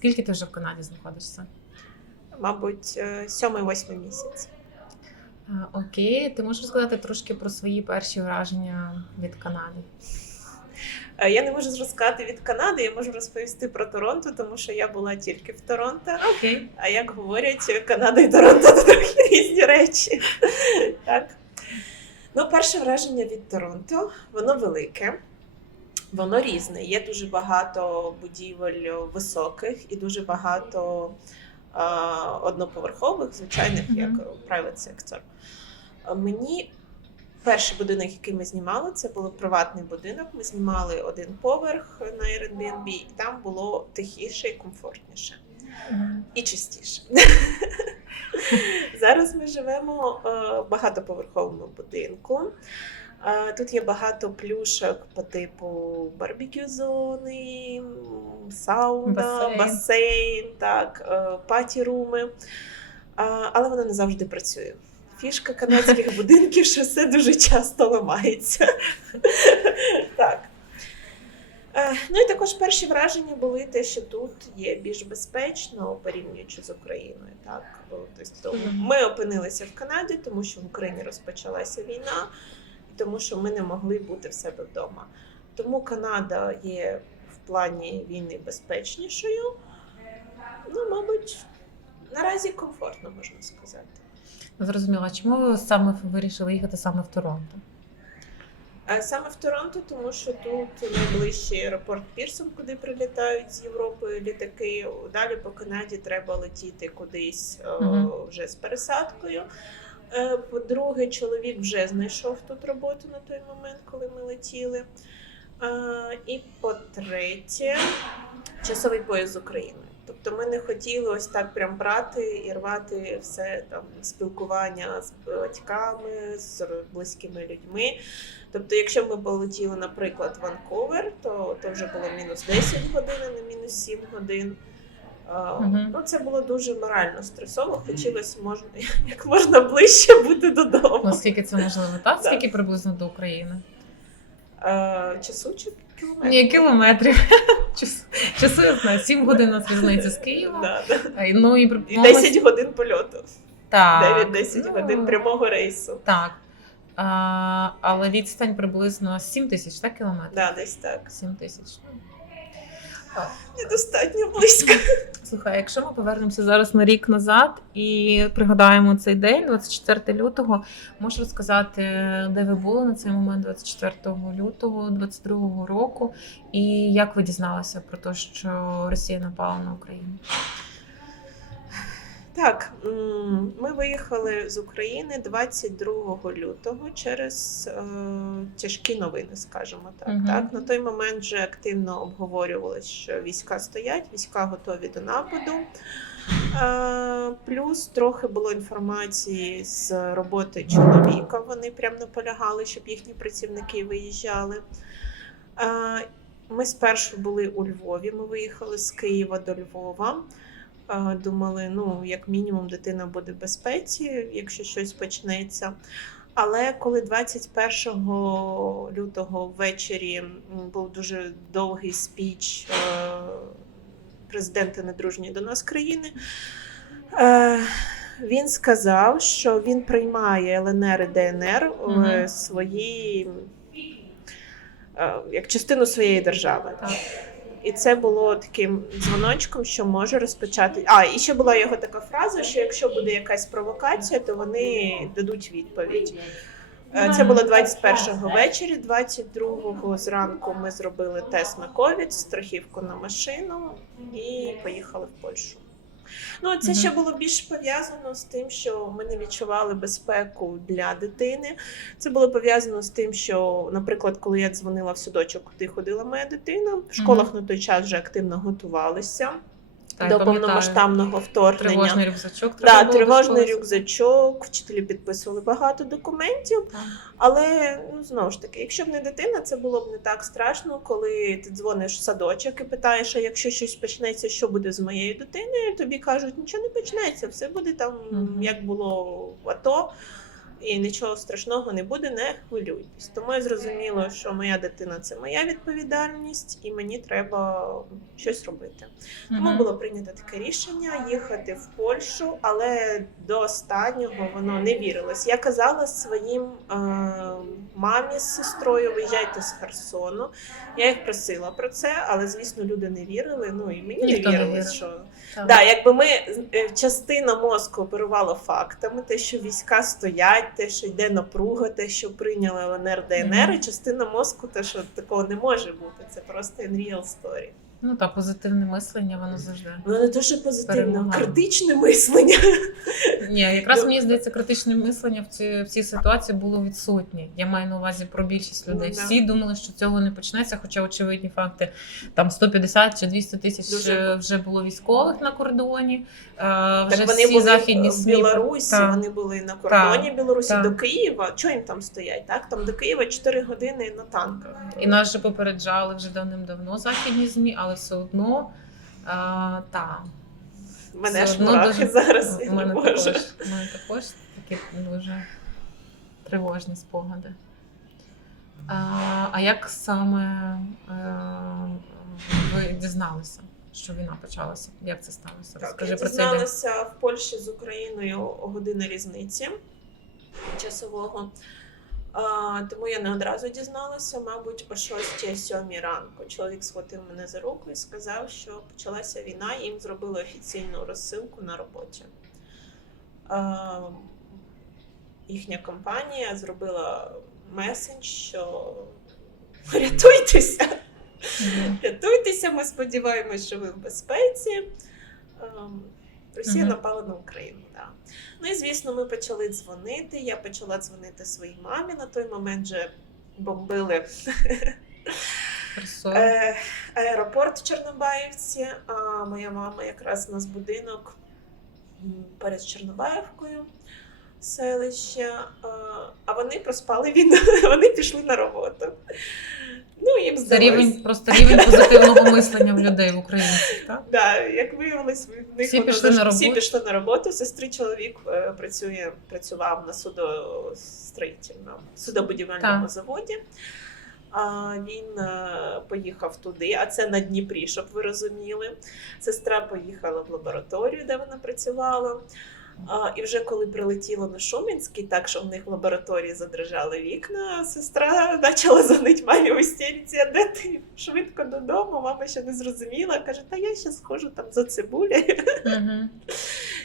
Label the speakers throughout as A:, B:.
A: Скільки ти вже в Канаді знаходишся?
B: мабуть, е, сьомий-восьмий місяць.
A: Окей, ти можеш розказати трошки про свої перші враження від Канади?
B: Е, Я не можу розказати від Канади, я можу розповісти про Торонто, тому що я була тільки в Торонто.
A: Окей.
B: А як говорять, Канада і Торонто це трохи різні речі. Так. Ну, перше враження від Торонто, воно велике, воно різне. Є дуже багато будівель високих і дуже багато а, одноповерхових, звичайних, як private sector. Мені перший будинок, який ми знімали, це був приватний будинок. Ми знімали один поверх на Airbnb, і там було тихіше і комфортніше і чистіше. Зараз ми живемо е, в багатоповерховому будинку. Тут є багато плюшок по типу барбекю зони, сауна,
A: Басейн.
B: басейн, так, е, паті-руми. Але воно не завжди працює. Фішка канадських будинків, що все дуже часто ламається. Так. Е, Ну і також перші враження були те, що тут є більш безпечно порівнюючи з Україною. Так, тобто ми опинилися в Канаді, тому що в Україні розпочалася війна, тому що ми не могли бути в себе вдома. Тому Канада є в плані війни безпечнішою. Ну, мабуть, наразі комфортно можна сказати.
A: Зрозуміла, чому ви саме вирішили їхати саме в Торонто?
B: Саме в Торонто, тому що тут найближчий аеропорт Пірсон, куди прилітають з Європи літаки. Далі по Канаді треба летіти кудись е,
A: Мгм.
B: вже з пересадкою. Е, По-друге, чоловік вже знайшов тут роботу на той момент, коли ми летіли. Е, І по-третє, часовий пояс з Україною. Тобто ми не хотіли ось так прям брати і рвати все там спілкування з батьками, з близькими людьми. Тобто, якщо ми полетіли, наприклад, Ванкувер, то, то вже було мінус 10 годин, а не мінус 7 годин.
A: Мгм.
B: Ну, це було дуже морально стресово. Хотілося можна як можна ближче бути додому.
A: Наскільки це можливо? Так?
B: Так.
A: Скільки приблизно до України?
B: А, часу чи кілометрів?
A: Ні, кілометрів. Час- Часу я знаю, 7 годин нас різниця з Києва.
B: Да, да.
A: І- Ну, і, при-
B: І 10 годин польоту.
A: так.
B: 9-10
A: Ну,
B: годин прямого рейсу.
A: Так. А, але відстань приблизно 7 тисяч, так, кілометрів?
B: Да, десь так.
A: 7 тисяч.
B: Недостатньо близько.
A: Слухай, якщо ми повернемося зараз на рік назад і пригадаємо цей день, 24 лютого, можеш розказати, де ви були на цей момент, 24 лютого 22 року, і як ви дізналися про те, що Росія напала на Україну?
B: Так, ми виїхали з України 22 лютого через е, тяжкі новини, скажімо так.
A: Мгм.
B: так. На той момент вже активно обговорювалося, що війська стоять, війська готові до нападу. Е, плюс трохи було інформації з роботи чоловіка. Вони прям наполягали, щоб їхні працівники виїжджали. Е, ми спершу були у Львові. Ми виїхали з Києва до Львова. Думали, ну, як мінімум, дитина буде в безпеці, якщо щось почнеться. Але коли 21 лютого ввечері був дуже довгий спіч е, президента недружньої до нас країни, е, він сказав, що він приймає ЛНР і ДНР в свої е, як частину своєї держави. І це було таким дзвоночком, що може розпочати. А, і ще була його така фраза, що якщо буде якась провокація, то вони дадуть відповідь. Е, Це було 21-го ввечері, 22-го зранку ми зробили тест на ковід, страхівку на машину і поїхали в Польщу. Ну, це ще було більш пов'язано з тим, що ми не відчували безпеку для дитини. Це було пов'язано з тим, що, наприклад, коли я дзвонила в садочок, куди ходила моя дитина, в школах на той час вже активно готувалися
A: Так,
B: до повномасштабного вторгнення.
A: Тривожний рюкзачок. треба
B: Да,
A: було
B: тривожний рюкзачок, вчителі підписували багато документів.
A: Так.
B: Але ну знову ж таки, якщо б не дитина, це було б не так страшно, коли ти дзвониш в садочок і питаєш, а якщо щось почнеться, що буде з моєю дитиною? Тобі кажуть, нічого не почнеться, все буде там,
A: Мгм.
B: як було в АТО. І нічого страшного не буде, не хвилюйтесь. Тому я зрозуміла, що моя дитина це моя відповідальність, і мені треба щось робити. Тому було прийнято таке рішення їхати в Польщу, але до останнього воно не вірилось. Я казала своїм е, мамі з сестрою, виїжджайте з Херсону. Я їх просила про це, але звісно, люди не вірили. Ну і мені
A: Ніхто
B: не
A: не
B: вірили, що
A: Так.
B: Да, якби ми е, частина мозку оперувала фактами, те, що війська стоять, те, що йде напруга, те, що прийняли ЛНР, ДНР,
A: Мгм.
B: і частина мозку, те, що такого не може бути. Це просто unreal story.
A: Ну так, позитивне мислення, воно завжди.
B: Воно не те, що позитивне,
A: Перемагає.
B: критичне мислення.
A: Ні, якраз
B: Ну.
A: мені здається, критичне мислення в цій, в цій ситуації було відсутнє. Я маю на увазі про більшість людей.
B: Ну, да.
A: Всі думали, що цього не почнеться, хоча очевидні факти там 150 чи 200 тисяч
B: Дуже.
A: вже було військових на кордоні. е, Вже
B: Так вони
A: всі
B: були
A: західні
B: в Білорусі,
A: Так.
B: вони були на кордоні Білорусі
A: так.
B: до Києва. Чого їм там стоять? Так там до Києва 4 години на танках.
A: І нас же попереджали вже давним-давно західні ЗМІ, але все одно. А, та,
B: Мене ж мурахи
A: дуже-
B: зараз. Я
A: мене
B: не
A: також,
B: можу.
A: мене також такі дуже тривожні спогади. А, а як саме е, ви дізналися, що війна почалася? Як це сталося?
B: Так, я
A: про день.
B: дізналася в Польщі з Україною година різниці часового. А, тому я не одразу дізналася, мабуть, о 6-7 ранку. Чоловік схватив мене за руку і сказав, що почалася війна, і їм зробили офіційну розсилку на роботі. А, їхня компанія зробила месендж, що рятуйтеся. Рятуйтеся, ми сподіваємось, що ви в безпеці. Росія
A: Мгм.
B: напала на Україну. Да. Ну і звісно, ми почали дзвонити. Я почала дзвонити своїй мамі. На той момент вже бомбили е, аеропорт в Чорнобаївці. А моя мама якраз у нас будинок перед Чорнобаївкою. Селище, а, а вони проспали війну, вони пішли на роботу. Ну, їм
A: Це рівень, просто рівень позитивного мислення в людей в Україні. Так?
B: Да, як виявилось, в них
A: Всі
B: воно
A: пішли на
B: всі
A: роботу.
B: пішли на роботу. Сестри чоловік е, працює, працював на судостроїтельному судобудівельному
A: Так.
B: заводі. А він е, поїхав туди, а це на Дніпрі, щоб ви розуміли. Сестра поїхала в лабораторію, де вона працювала. А, і вже коли прилетіло на Шумінський, так що в них в лабораторії задрижали вікна, сестра почала дзвонити мамі у стільці, а де ти швидко додому. Мама ще не зрозуміла, каже, та я ще схожу там за цибулею.
A: Угу.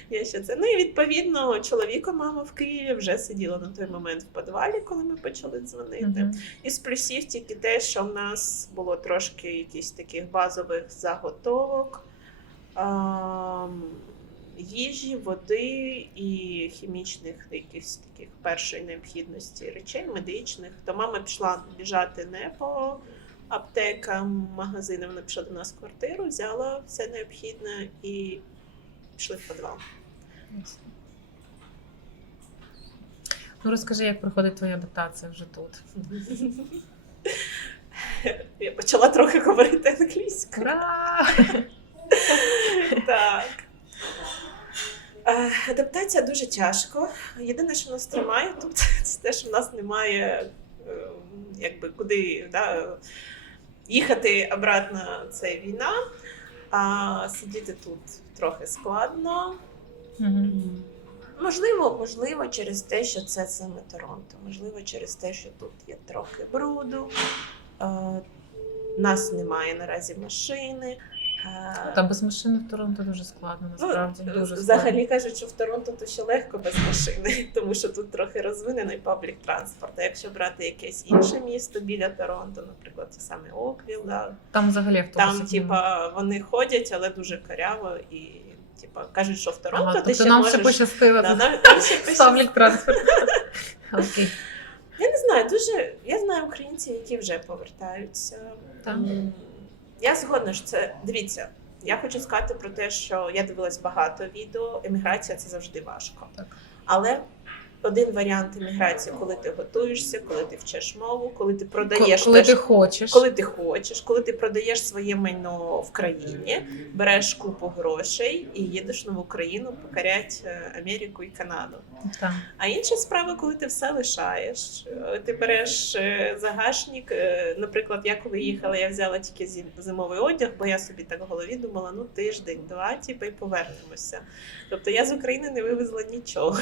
B: Я ще це. Ну і відповідно, чоловіка мама в Києві вже сиділа на той момент в підвалі, коли ми почали дзвонити.
A: Угу.
B: Із плюсів тільки те, що в нас було трошки якісь таких базових заготовок. Їжі, води і хімічних якихось таких першої необхідності речей, медичних. То мама пішла біжати не по аптекам, магазинам, вона пішла до нас в квартиру, взяла все необхідне і пішли в підвал.
A: Ну розкажи, як проходить твоя адаптація вже тут.
B: Я почала трохи говорити англійською. Так. Е, Адаптація дуже тяжко. Єдине, що нас тримає тут, це те, що в нас немає е, якби куди да, їхати обратно це війна, а сидіти тут трохи складно.
A: Угу.
B: Можливо, можливо, через те, що це саме Торонто. Можливо, через те, що тут є трохи бруду. Е, нас немає наразі машини. Е,
A: Та без машини в Торонто дуже складно, насправді.
B: Ну,
A: дуже
B: взагалі
A: складно.
B: кажуть, що в Торонто то ще легко без машини, тому що тут трохи розвинений паблік транспорт. А якщо брати якесь інше місто біля Торонто, наприклад, те саме Оквіл, да,
A: Там взагалі автобусів
B: там, типа, вони ходять, але дуже каряво і типа кажуть, що в Торонто
A: Ага,
B: ти
A: тобто
B: ще
A: нам
B: можеш...
A: ще пощастило.
B: Да, нам, нам ще.
A: Ставлять транспорт. Окей.
B: Я не знаю, дуже я знаю українців, які вже повертаються.
A: Так.
B: Я згодна що це. Дивіться, я хочу сказати про те, що я дивилась багато відео. Еміграція це завжди важко.
A: Так.
B: Але один варіант імміграції, коли ти готуєшся, коли ти вчиш мову, коли ти продаєш
A: коли
B: те,
A: ти хочеш.
B: коли ти хочеш, коли ти продаєш своє майно в країні, береш купу грошей і їдеш в Україну покорять е, Америку і Канаду.
A: Так.
B: А інша справа, коли ти все лишаєш, Е, ти береш е, загашник. Наприклад, я коли їхала, я взяла тільки зим- зимовий одяг, бо я собі так в голові думала, ну тиждень, два, типу, і повернемося. Тобто я з України не вивезла нічого.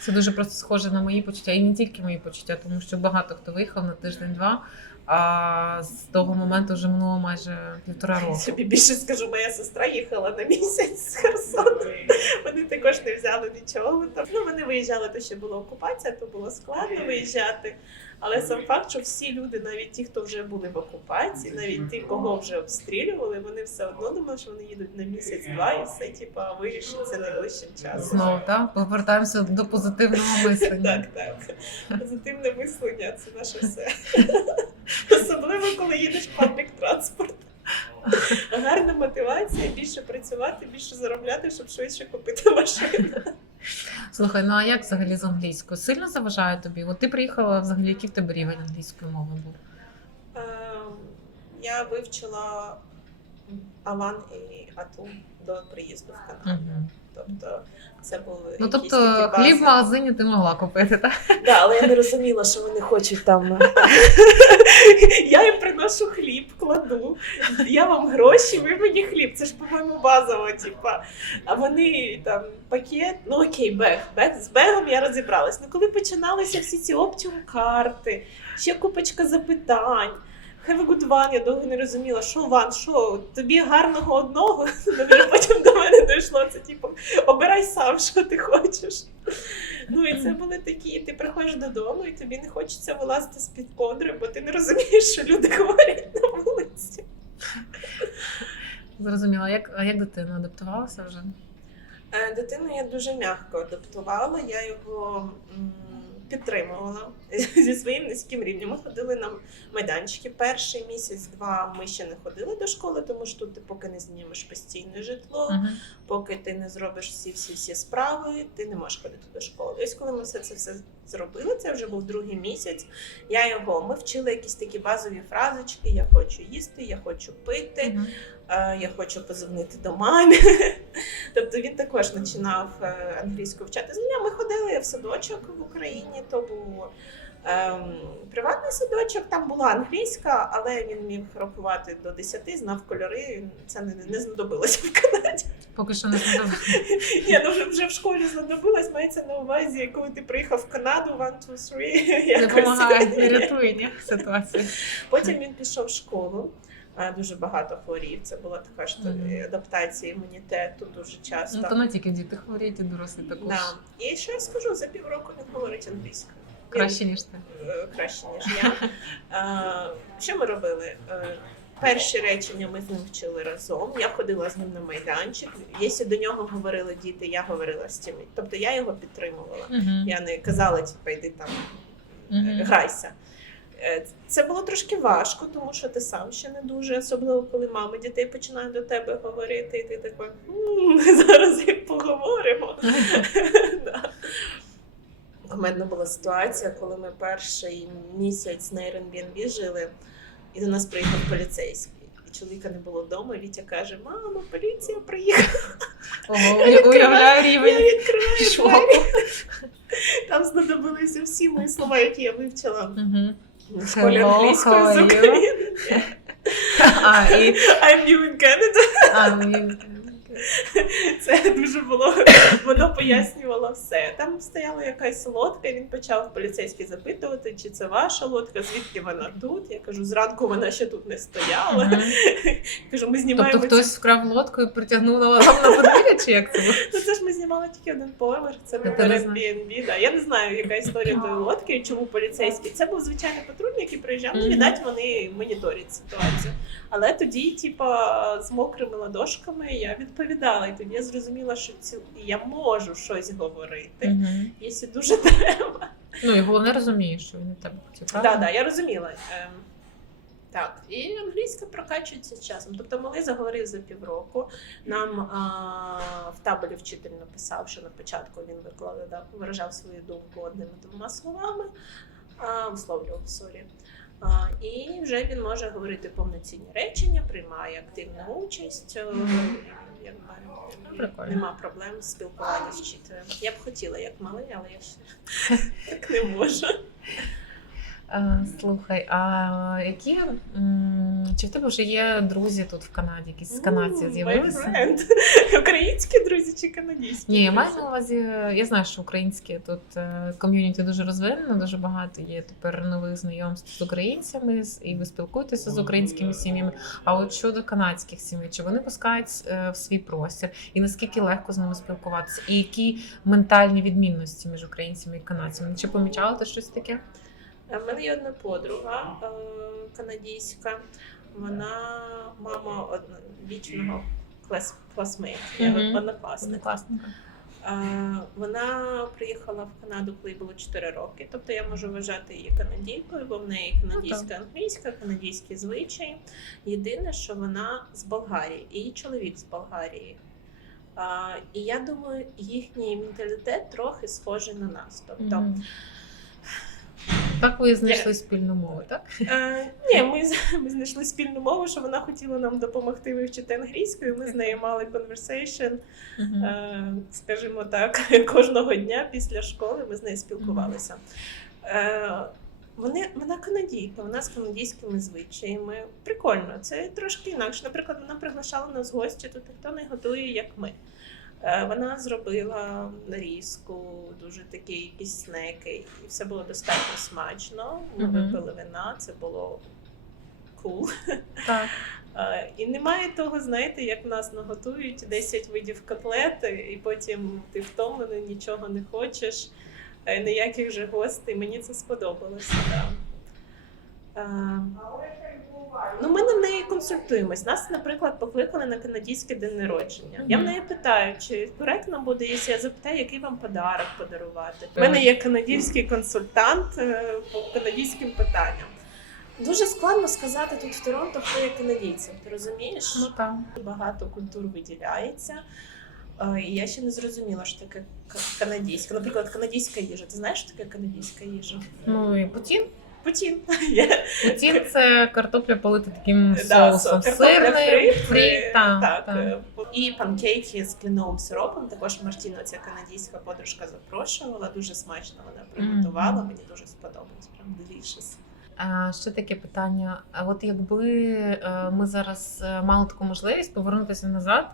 A: Це дуже просто схоже на мої почуття, і не тільки мої почуття, тому що багато хто виїхав на тиждень-два, а з того моменту вже минуло майже півтора року.
B: Собі більше скажу, моя сестра їхала на місяць з Херсону. Вони також не взяли нічого. Там ну вони виїжджали, то ще була окупація, то було складно виїжджати. Але сам факт, що всі люди, навіть ті, хто вже були в окупації, навіть ті, кого вже обстрілювали, вони все одно думали, що вони їдуть на місяць-два і все типа вирішиться найближчим часом.
A: Знову так повертаємося до позитивного мислення.
B: Так, так. Позитивне мислення це наше все. Особливо, коли їдеш в паблік транспорт. Гарна мотивація, більше працювати, більше заробляти, щоб швидше купити машину.
A: Слухай, ну а як взагалі з англійською? Сильно заважає тобі? От ти приїхала взагалі, який в тебе рівень англійської мови був?
B: Ем, Я вивчила Аван і Ату до приїзду в Канаду.
A: Угу.
B: Тобто це були
A: Ну тобто
B: такі
A: хліб в магазині ти могла купити, так?
B: Да, але я не розуміла, що вони хочуть там. я їм приношу хліб, кладу. Я вам гроші, ви мені хліб. Це ж, по-моєму, базово, типа. А вони там пакет, ну окей, бег. бег. З бегом я розібралась. Ну коли починалися всі ці оптіум карти, ще купочка запитань. Have a good one, я довго не розуміла, що ван, що тобі гарного одного, Ну, вже потім до мене дійшло. Це типу, обирай сам, що ти хочеш. Ну і це були такі, ти приходиш додому, і тобі не хочеться вилазити з під ковдри, бо ти не розумієш, що люди говорять на вулиці.
A: Зрозуміла. Як, а як дитина адаптувалася вже?
B: Е, Дитину я дуже м'яко адаптувала, я його м, підтримувала зі своїм низьким рівнем. Ми ходили на майданчики. Перший місяць-два ми ще не ходили до школи, тому що тут ти поки не знімеш постійне житло.
A: Угу.
B: поки ти не зробиш всі всі справи, ти не можеш ходити до школи. І ось коли ми все це все зробили, це вже був другий місяць. Я його ми вчили якісь такі базові фразочки: я хочу їсти, я хочу пити, е, я хочу позвонити до мами. тобто він також починав е, англійську вчати з. Ми ходили в садочок в Україні, то був. Ем, приватний садочок, там була англійська, але він міг рахувати до 10, знав кольори. Це не, не знадобилося в Канаді.
A: Поки що не сподобалося.
B: Ні, ну вже, вже в школі знадобилось, мається на увазі, коли ти приїхав в Канаду, one, two, three, якось.
A: Допомагає рятує ні, ситуацію.
B: Потім він пішов в школу. а, Дуже багато хворів. Це була така ж
A: Мгм.
B: адаптація імунітету дуже часто.
A: Ну то не тільки діти хворіють, і дорослі також.
B: да. І що я скажу, за півроку він говорить англійською.
A: Краще, ніж ти.
B: е, краще, ніж я. Що ми робили? Е, Перші речення ми з ним вчили разом. Я ходила з ним на майданчик. Якщо до нього говорили діти, я говорила з тими. Тобто я його підтримувала.
A: Угу.
B: Я не казала, типу, йди там
A: Мгм.
B: грайся. Е, Це було трошки важко, тому що ти сам ще не дуже, особливо коли мами дітей починають до тебе говорити, і ти такий, «М, зараз як поговоримо. У мене була ситуація, коли ми перший місяць на Airbnb жили, і до нас приїхав поліцейський. Чоловіка не було вдома. Вітя каже: Мамо, поліція приїхала.
A: Ого,
B: Я відкриваю-
A: уявляю
B: Я відкриваю двері. Там знадобилися всі мої слова, які я вивчила в школі
A: Hello,
B: англійської з? України. I'm new in Canada. Це дуже було. Воно пояснювало все. Там стояла якась лодка, і він почав поліцейський запитувати, чи це ваша лодка, звідки вона тут. Я кажу, зранку вона ще тут не стояла.
A: Мгм.
B: Кажу, ми знімаємо.
A: Тобто хтось вкрав лодку і притягнув на вам на подвір'я, чи як це було?
B: Ну це ж ми знімали тільки один поверх. Це
A: Я не
B: Airbnb. Да. Я не знаю, яка історія тої лодки, і чому поліцейський. Це був звичайний патрульний, який приїжджав. Ну, віддать, вони моніторять ситуацію. Але тоді, типа, з мокрими ладошками я відповідала, і тоді я зрозуміла, що ці я можу щось говорити,
A: Мгм.
B: якщо дуже треба.
A: Ну і головне розумієш, що він від тебе хотів,
B: Так, да, я розуміла. Ем, Так, і англійська прокачується з часом. Тобто малий заговорив за півроку. Нам а, в таборі вчитель написав, що на початку він викладав, виражав свою думку одними-двома словами, а, висловлював сорі. А, і вже він може говорити повноцінні речення, приймає активну участь. Якби,
A: Прикольно.
B: нема проблем з спілкування з вчителем. Я б хотіла як малий, але я ще так не можу.
A: Е, Слухай, а які чи в тебе вже є друзі тут в Канаді? Якісь канадці
B: М,
A: з'явилися?
B: Українські друзі чи канадські?
A: Ні, я маю на увазі, я знаю, що українське тут е, ком'юніті дуже розвинено, дуже багато є тепер нових знайомств з українцями, і ви спілкуєтеся з українськими сім'ями. А от щодо канадських сімей, чи вони пускають е, в свій простір, і наскільки легко з ними спілкуватися, і які ментальні відмінності між українцями і канадцями? Чи помічали ти щось таке?
B: У мене є одна подруга е, канадійська. Вона мама одна- вічного клас, класмейт,
A: Мгм.
B: однокласника. Вона приїхала в Канаду, коли їй було 4 роки. Тобто я можу вважати її канадійкою, бо в неї канадійська англійська, канадійські звичаї. Єдине, що вона з Болгарії, і її чоловік з Болгарії. І я думаю, їхній менталітет трохи схожий на нас. Тобто.
A: Так ви знайшли спільну мову, так?
B: Е, ні, ми, ми знайшли спільну мову, що вона хотіла нам допомогти вивчити англійську. і Ми з нею мали
A: Мгм.
B: е, скажімо так, кожного дня після школи ми з нею спілкувалися. Е, вони, вона канадійка, вона з канадійськими звичаями. Прикольно, це трошки інакше. Наприклад, вона приглашала нас в гості, тут ніхто не готує, як ми. Е, Вона зробила нарізку, дуже такі якісь снеки, і все було достатньо смачно. Ми
A: Мгм.
B: випили вина, це було кул.
A: Так.
B: Е, І немає того, знаєте, як нас наготують 10 видів котлети, і потім ти втомлений, нічого не хочеш, е, ніяких же гостей. Мені це сподобалося. Да. Ну, ми на неї консультуємось. Нас, наприклад, покликали на канадський день народження. Я в неї питаю, чи коректно буде, якщо я запитаю, який вам подарок подарувати. У мене є канадський консультант е, по канадським питанням. Дуже складно сказати тут в Торонто, хто є канадійцем. Ти розумієш?
A: Ну так.
B: Багато культур виділяється. Е, я ще не зрозуміла, що таке канадійська. Наприклад, канадійська їжа. Ти знаєш, що таке канадійська їжа?
A: Ну і Путін.
B: Путін.
A: Путін це картопля полита таким
B: Да,
A: соусом. Сирний,
B: фрі,
A: фрі, та,
B: так.
A: та.
B: е, І панкейки з кленовим сиропом. Також Мартіна, ця канадійська подружка, запрошувала. Дуже смачно вона приготувала. Мені дуже сподобалось. Прям delicious.
A: А ще таке питання. От якби е, ми зараз е, мали таку можливість повернутися назад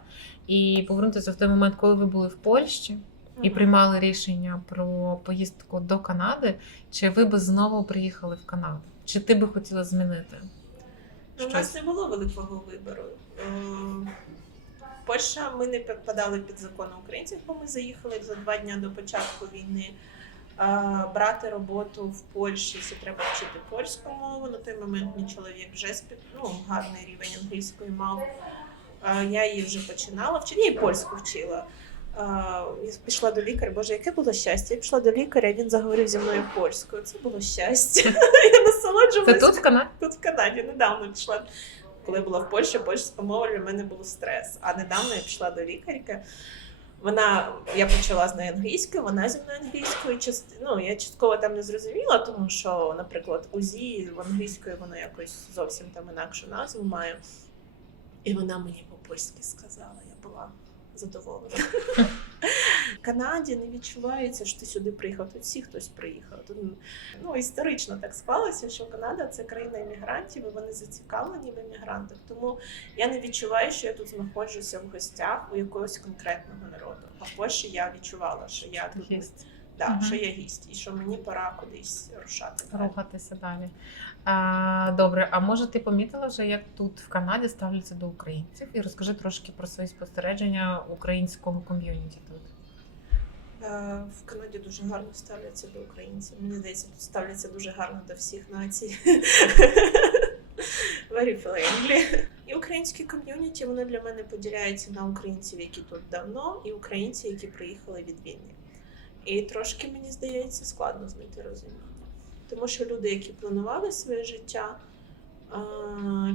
A: і повернутися в той момент, коли ви були в Польщі і приймали рішення про поїздку до Канади, чи ви би знову приїхали в Канаду? Чи ти би хотіла змінити?
B: Ну, У нас не було великого вибору. Е, Польща ми не підпадали під закони українців, бо ми заїхали за два дні до початку війни. Е, Брати роботу в Польщі, якщо треба вчити польську мову. На той момент мій чоловік вже спі... ну, гарний рівень англійської мав. Е, Я її вже починала вчити, я і польську вчила. Я пішла до лікаря. Боже, яке було щастя? Я пішла до лікаря, він заговорив зі мною польською. Це було щастя. Я насолоджувалася.
A: Це тут в Канаді?
B: Тут в Канаді недавно пішла. Коли була в Польщі, польська мова для мене був стрес. А недавно я пішла до лікарки. Вона я почала з нею англійською, вона зі мною англійською. Част... Ну, я частково там не зрозуміла, тому що, наприклад, УЗІ в англійської воно якось зовсім там інакшу назву має. І вона мені по-польськи сказала, я була задоволена. В Канаді не відчувається, що ти сюди приїхав. Тут всі хтось приїхав. Тут ну історично так склалося, що Канада це країна іммігрантів, і вони зацікавлені в іммігрантах. Тому я не відчуваю, що я тут знаходжуся в гостях у якогось конкретного народу. А в Польщі я відчувала, що я тут
A: Гість.
B: да,
A: Мгм.
B: що я гість, і що мені пора кудись рушати.
A: Рухатися далі. А, добре, а може ти помітила вже, як тут в Канаді ставляться до українців? І розкажи трошки про свої спостереження українського ком'юніті тут.
B: Е, В Канаді дуже гарно ставляться до українців. Мені здається, тут ставляться дуже гарно до всіх націй. Very friendly. І українське ком'юніті воно для мене поділяється на українців, які тут давно, і українці, які приїхали від війни. І трошки мені здається складно знайти розуміння. Тому що люди, які планували своє життя,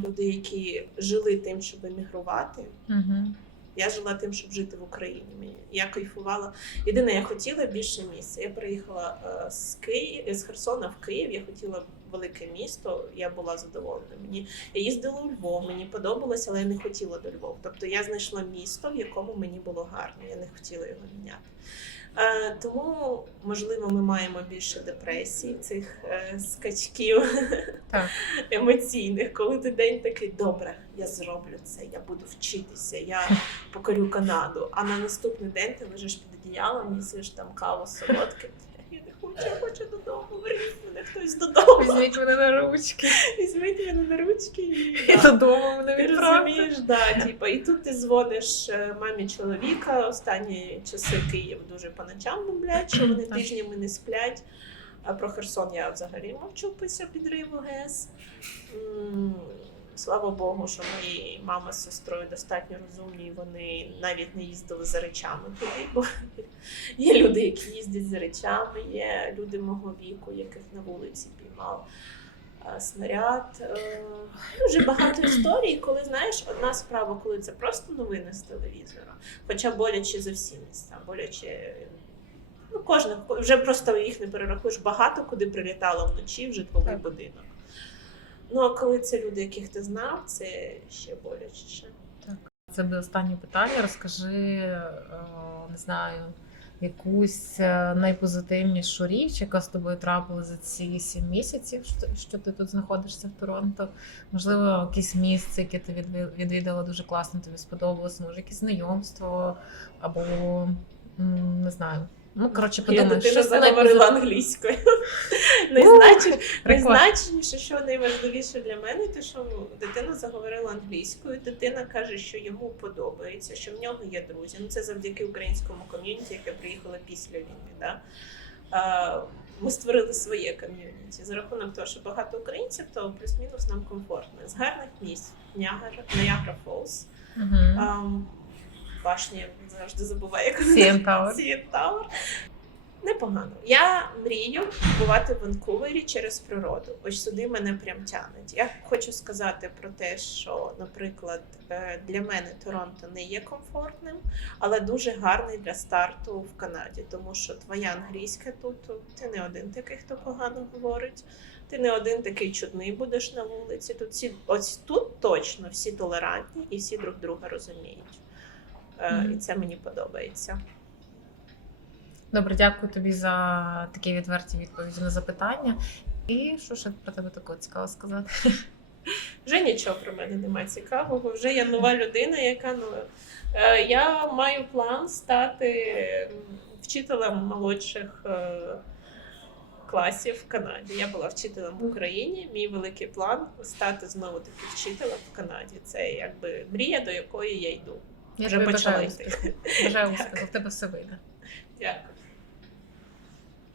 B: люди, які жили тим, щоб емігрувати.
A: Угу.
B: Я жила тим, щоб жити в Україні. Я кайфувала. Єдине, я хотіла більше місця. Я приїхала е, з Києва з Херсона в Київ. Я хотіла велике місто. Я була задоволена. Мені я їздила у Львов, мені подобалося, але я не хотіла до Львова. Тобто я знайшла місто, в якому мені було гарно. Я не хотіла його міняти. Е, тому, можливо, ми маємо більше депресій, цих е, скачків
A: Так.
B: емоційних, коли ти день такий добре, я зроблю це, я буду вчитися, я покорю Канаду. А на наступний день ти лежиш під одіялом, їсиш там каву солодке. Я хочу, додому. Верніть мене хтось додому.
A: Візьміть мене на ручки.
B: Візьміть мене на ручки і,
A: І додому мене
B: Ти розумієш, да, типу, і тут ти дзвониш е, мамі чоловіка. Останні часи Київ дуже по ночам бомблять, що вони тижнями не сплять. А про Херсон я взагалі мовчу після підриву ГЕС. Слава Богу, що мої мама з сестрою достатньо розумні, і вони навіть не їздили за речами туди. Бо є люди, які їздять за речами, є люди мого віку, яких на вулиці піймав снаряд. Е, Дуже багато історій, коли знаєш, одна справа, коли це просто новини з телевізора, хоча боляче за всі міста, боляче. Ну, кожна вже просто їх не перерахуєш. Багато куди прилітало вночі в житловий будинок. Ну а коли це люди, яких ти знав, це ще болячіше.
A: Це буде останнє питання. Розкажи, е, не знаю, якусь е, найпозитивнішу річ, яка з тобою трапила за ці сім місяців, що ти тут знаходишся в Торонто. Можливо, якесь місце, яке ти відвідала дуже класно, тобі сподобалось, може, якесь знайомство або не знаю. Ну, коротше,
B: Я
A: подумай,
B: дитина заговорила англійською. Найзначніше, що найважливіше для мене, те, що дитина заговорила англійською. Дитина каже, що йому подобається, що в нього є друзі. Ну це завдяки українському ком'юніті, яке приїхало після війни. Да? Ми створили своє ком'юніті за рахунок того, що багато українців, то плюс-мінус нам комфортно. З гарних місць Ніагара Фолс. Башні завжди як
A: CN Tower.
B: CN Tower. Непогано. Я мрію бувати в Ванкувері через природу. Ось сюди мене прям тянуть. Я хочу сказати про те, що, наприклад, е, для мене Торонто не є комфортним, але дуже гарний для старту в Канаді, тому що твоя англійська тут ти не один такий, хто погано говорить. Ти не один такий чудний будеш на вулиці. Тут всі ось тут точно всі толерантні і всі друг друга розуміють. Е. І це мені подобається.
A: Добре, дякую тобі за такі відверті відповіді на запитання. І що ще про тебе такого цікаво сказати?
B: Вже нічого про мене немає цікавого. Вже я нова людина, яка ну, е, я маю план стати вчителем молодших е, класів в Канаді. Я була вчителем в Україні. Мій великий план стати знову таки вчителем в Канаді. Це якби мрія, до якої я йду.
A: Я
B: Вже
A: успіху. Бажаю успіху, в тебе все вийде.
B: Дякую.